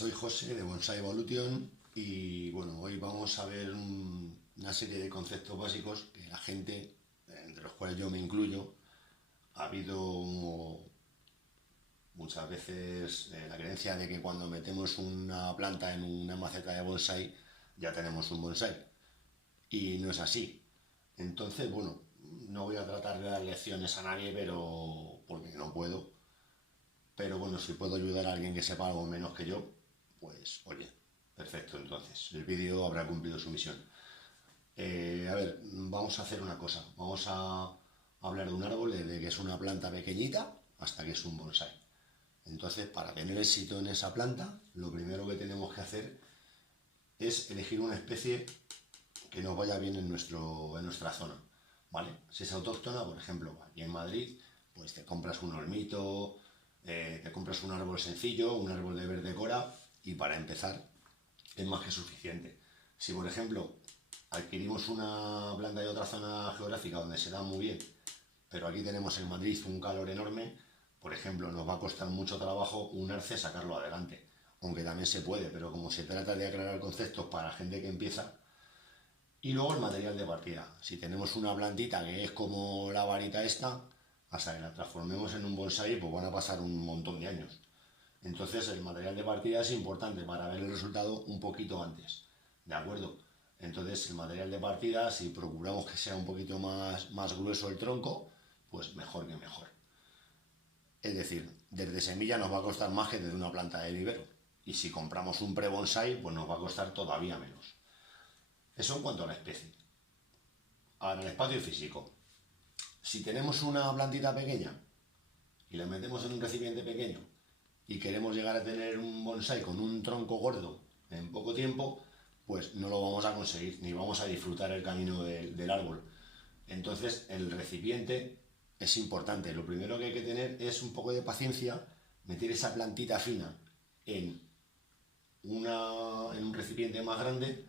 Soy José de Bonsai Evolution y bueno, hoy vamos a ver una serie de conceptos básicos que la gente, entre los cuales yo me incluyo, ha habido muchas veces la creencia de que cuando metemos una planta en una maceta de bonsai ya tenemos un bonsai y no es así. Entonces, bueno, no voy a tratar de dar lecciones a nadie, pero porque no puedo. Pero bueno, si puedo ayudar a alguien que sepa algo menos que yo, pues oye, perfecto, entonces el vídeo habrá cumplido su misión. A ver, vamos a hacer una cosa. Vamos a hablar de un árbol desde que es una planta pequeñita hasta que es un bonsai. Entonces, para tener éxito en esa planta, lo primero que tenemos que hacer es elegir una especie que nos vaya bien en nuestra zona, ¿vale? Si es autóctona, por ejemplo, aquí en Madrid, pues te compras un olmito, te compras un árbol sencillo, un árbol de verde cora, y para empezar es más que suficiente. Si, por ejemplo, adquirimos una planta de otra zona geográfica donde se da muy bien, pero aquí tenemos en Madrid un calor enorme, por ejemplo, nos va a costar mucho trabajo un arce sacarlo adelante, aunque también se puede, pero como se trata de aclarar conceptos para gente que empieza. Y luego el material de partida. Si tenemos una plantita que es como la varita esta, hasta que la transformemos en un bonsai, pues van a pasar un montón de años. Entonces el material de partida es importante para ver el resultado un poquito antes. ¿De acuerdo? Entonces el material de partida, si procuramos que sea un poquito más grueso el tronco, pues mejor que mejor. Es decir, desde semilla nos va a costar más que desde una planta de vivero. Y si compramos un pre-bonsai, pues nos va a costar todavía menos. Eso en cuanto a la especie. Ahora, el espacio físico. Si tenemos una plantita pequeña y la metemos en un recipiente pequeño y queremos llegar a tener un bonsai con un tronco gordo en poco tiempo, pues no lo vamos a conseguir, ni vamos a disfrutar el camino del árbol. Entonces, el recipiente es importante. Lo primero que hay que tener es un poco de paciencia, meter esa plantita fina en, en un recipiente más grande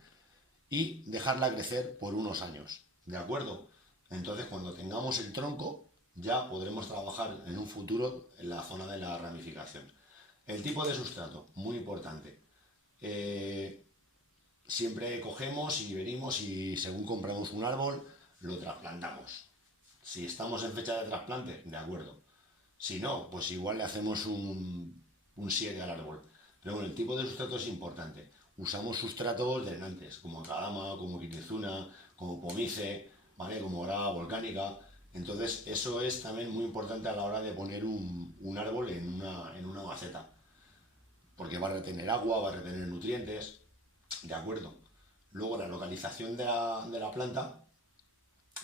y dejarla crecer por unos años, ¿de acuerdo? Entonces, cuando tengamos el tronco, ya podremos trabajar en un futuro en la zona de la ramificación. El tipo de sustrato, muy importante. Siempre cogemos y venimos y según compramos un árbol, lo trasplantamos. Si estamos en fecha de trasplante, de acuerdo. Si no, pues igual le hacemos un 7 al árbol. Pero bueno, el tipo de sustrato es importante. Usamos sustratos drenantes, como Akadama, como Kirizuna, como Pomice, ¿vale? Como grava volcánica. Entonces, eso es también muy importante a la hora de poner un árbol en una maceta. Porque va a retener agua, va a retener nutrientes, ¿de acuerdo? Luego, la localización de la planta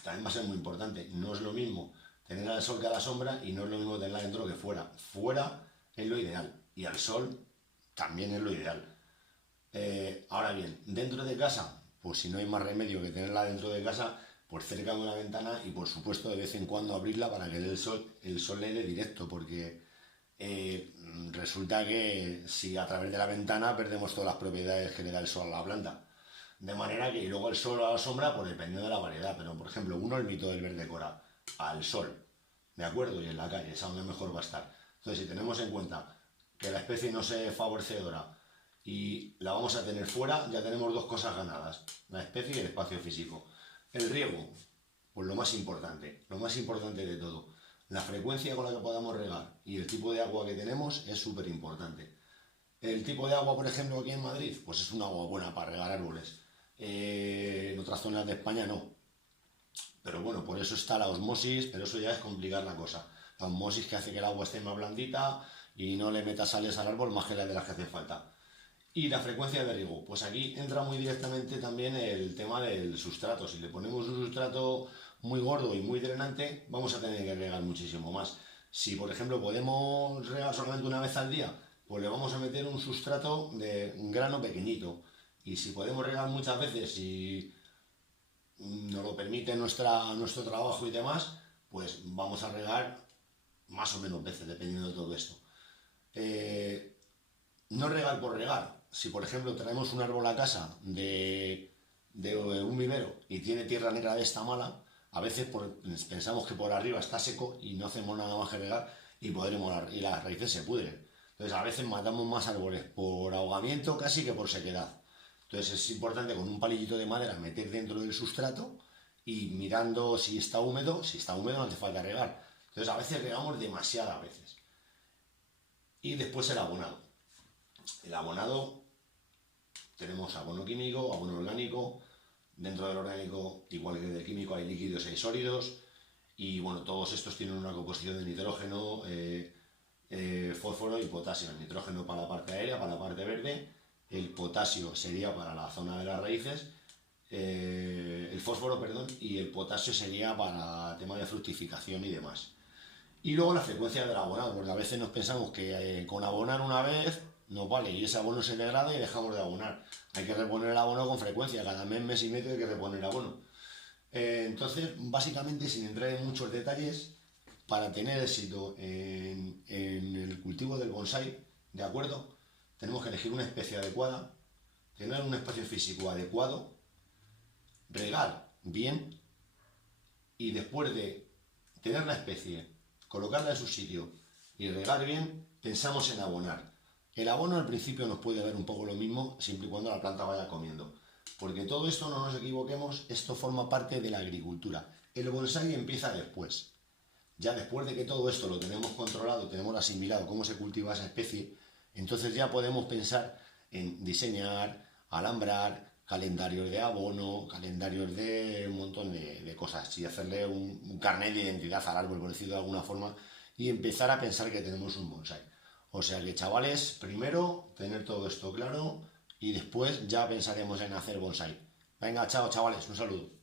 también va a ser muy importante. No es lo mismo tener al sol que a la sombra y no es lo mismo tenerla dentro que fuera. Fuera es lo ideal y al sol también es lo ideal. Ahora bien, dentro de casa, pues si no hay más remedio que tenerla dentro de casa, pues cerca de una ventana y por supuesto de vez en cuando abrirla para que el sol le dé directo, porque resulta que si a través de la ventana perdemos todas las propiedades que le da el sol a la planta. De manera que, y luego el sol a la sombra, pues dependiendo de la variedad, pero por ejemplo, un olmito del verde cora al sol, ¿de acuerdo? Y en la calle, es a donde mejor va a estar. Entonces, si tenemos en cuenta que la especie no se favorecedora y la vamos a tener fuera, ya tenemos dos cosas ganadas, la especie y el espacio físico. El riego, pues lo más importante de todo. La frecuencia con la que podamos regar y el tipo de agua que tenemos es súper importante. El tipo de agua, por ejemplo, aquí en Madrid, pues es un agua buena para regar árboles. En otras zonas de España no. Pero bueno, por eso está la osmosis, pero eso ya es complicar la cosa. La osmosis que hace que el agua esté más blandita y no le metas sales al árbol más que las de las que hacen falta. Y la frecuencia de riego, pues aquí entra muy directamente también el tema del sustrato. Si le ponemos un sustrato muy gordo y muy drenante, vamos a tener que regar muchísimo más. Si, por ejemplo, podemos regar solamente una vez al día, pues le vamos a meter un sustrato de un grano pequeñito. Y si podemos regar muchas veces y nos lo permite nuestro trabajo y demás, pues vamos a regar más o menos veces, dependiendo de todo esto. No regar por regar. Si por ejemplo traemos un árbol a casa de un vivero y tiene tierra negra de esta mala, a veces pensamos que por arriba está seco y no hacemos nada más que regar y las raíces se pudren. Entonces a veces matamos más árboles por ahogamiento casi que por sequedad. Entonces es importante con un palillito de madera meter dentro del sustrato y mirando si está húmedo no hace falta regar. Entonces a veces regamos demasiadas veces. Y después el abonado. El abonado, tenemos abono químico, abono orgánico. Dentro del orgánico, igual que del químico, hay líquidos y hay sólidos. Y bueno, todos estos tienen una composición de nitrógeno, fósforo y potasio. El nitrógeno para la parte aérea, para la parte verde. El potasio sería para la zona de las raíces. El fósforo, perdón, y el potasio sería para tema de fructificación y demás. Y luego la frecuencia del abonado, porque a veces nos pensamos que con abonar una vez nos vale y ese abono se degrada y dejamos de abonar. Hay que reponer el abono con frecuencia, cada mes y medio hay que reponer abono. Entonces, básicamente, sin entrar en muchos detalles, para tener éxito en el cultivo del bonsái, ¿de acuerdo? Tenemos que elegir una especie adecuada, tener un espacio físico adecuado, regar bien y después de tener la especie, colocarla en su sitio y regar bien, pensamos en abonar. El abono al principio nos puede dar un poco lo mismo siempre y cuando la planta vaya comiendo. Porque todo esto, no nos equivoquemos, esto forma parte de la agricultura. El bonsái empieza después. Ya después de que todo esto lo tenemos controlado, tenemos asimilado cómo se cultiva esa especie, entonces ya podemos pensar en diseñar, alambrar, calendarios de abono, calendarios de un montón de cosas, y hacerle un carnet de identidad al árbol, por decirlo de alguna forma, y empezar a pensar que tenemos un bonsái. O sea que, chavales, primero tener todo esto claro y después ya pensaremos en hacer bonsái. Venga, chao, chavales, un saludo.